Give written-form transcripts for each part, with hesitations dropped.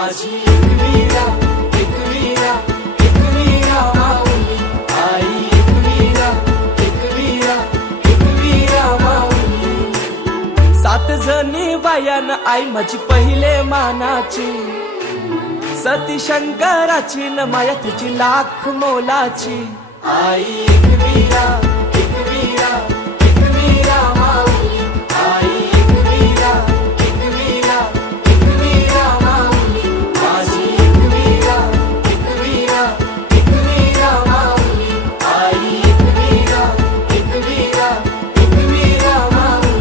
माझी एकवीरा एकवीरा एकवीरा माऊली आई एकवीरा एकवीरा एकवीरा माऊली। 7 जणी बायान आई माझी पहिले मानाची, सती शंकराची न माया तुझी लाख मोलाची। आई एकवीरा एकवीरा एकवीरा माऊली आई एकवीरा एकवीरा एकवीरा माऊली। माझी एकवीरा एकवीरा एकवीरा माऊली आई एकवीरा एकवीरा एकवीरा माऊली।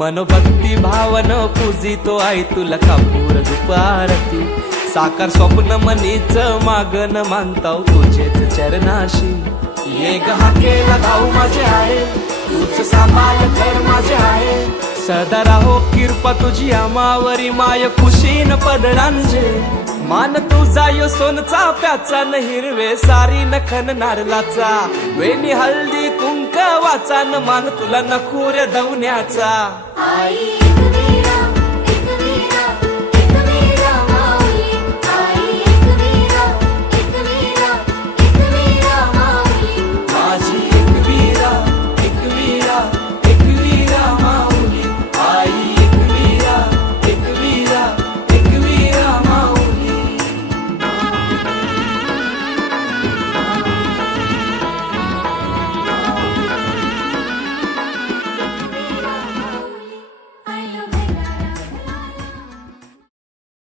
मनोभक्ती भावन पूजितो आई तुला कापूर दुपारती। साकार स्वप्न मनीच मागन मानताव तुझेच चरणाशी। ये हाकेला धाऊ माझे आहे, तूच सांभाळ घर माझे आहे। सदा राहो कृपा तुझी आमावरी माय खुशीन पदडांजे। मान तुझा यो सोनचा प्याचा न हिरवे सारी नखन नारलाचा। वेणी हळदी कुंकवाचा न मान तुला नखुर धवण्याचा। आई